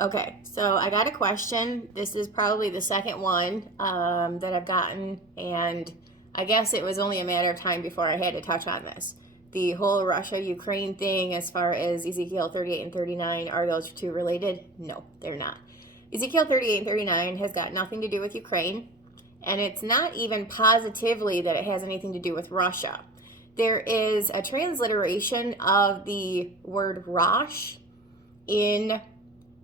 Okay, so I got a question. This is probably the second one that I've gotten, and I guess it was only a matter of time before I had to touch on this. The whole Russia-Ukraine thing, as far as Ezekiel 38 and 39, are those two related? No, they're not. Ezekiel 38 and 39 has got nothing to do with Ukraine, and it's not even positively that it has anything to do with Russia. There is a transliteration of the word Rosh in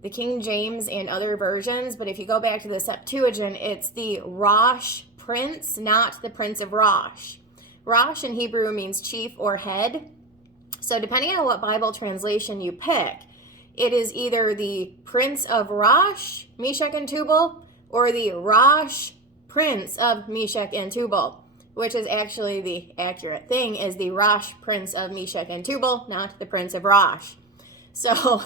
the King James and other versions, but if you go back to the Septuagint, it's the Rosh Prince, not the Prince of Rosh. Rosh in Hebrew means chief or head. So depending on what Bible translation you pick, it is either the Prince of Rosh, Meshach and Tubal, or the Rosh Prince of Meshach and Tubal, which is actually the accurate thing, is the Rosh Prince of Meshach and Tubal, not the Prince of Rosh. So,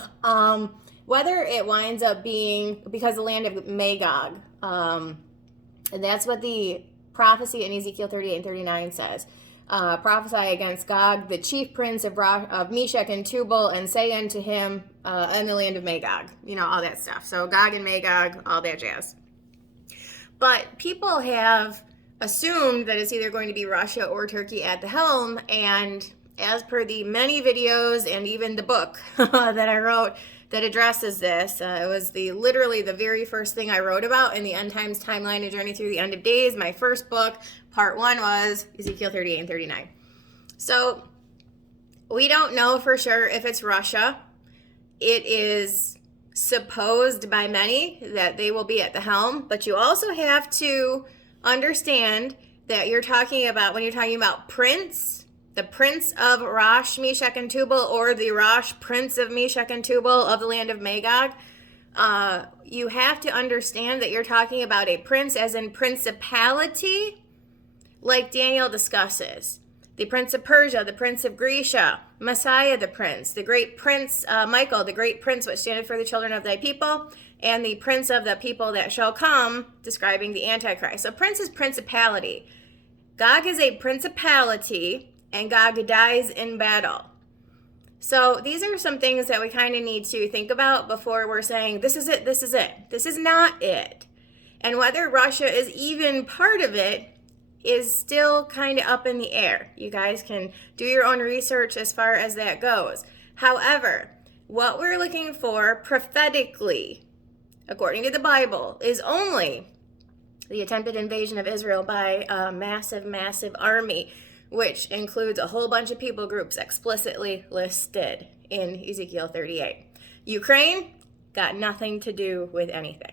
whether it winds up being because the land of Magog, and that's what the prophecy in Ezekiel 38 and 39 says. Prophesy against Gog, the chief prince of Meshach and Tubal, and say unto him in the land of Magog. You know, all that stuff. So Gog and Magog, all that jazz. But people have assumed that it's either going to be Russia or Turkey at the helm, and as per the many videos and even the book that I wrote that addresses this, it was literally the very first thing I wrote about in the End Times Timeline, A Journey Through the End of Days. My first book, part 1, was Ezekiel 38 and 39. So we don't know for sure if it's Russia. It is supposed by many that they will be at the helm, but you also have to understand that when you're talking about prince, the Prince of Rosh, Meshach, and Tubal, or the Rosh Prince of Meshach and Tubal of the land of Magog, you have to understand that you're talking about a prince as in principality, like Daniel discusses. The Prince of Persia, the Prince of Grecia, Messiah the Prince, the great Prince Michael, the great Prince which standeth for the children of thy people, and the Prince of the people that shall come, describing the Antichrist. So prince is principality. Gog is a principality, and Gog dies in battle. So these are some things that we kind of need to think about before we're saying, this is it, this is it. This is not it. And whether Russia is even part of it is still kind of up in the air. You guys can do your own research as far as that goes. However, what we're looking for prophetically, according to the Bible, is only the attempted invasion of Israel by a massive, massive army, which includes a whole bunch of people groups explicitly listed in Ezekiel 38. Ukraine got nothing to do with anything.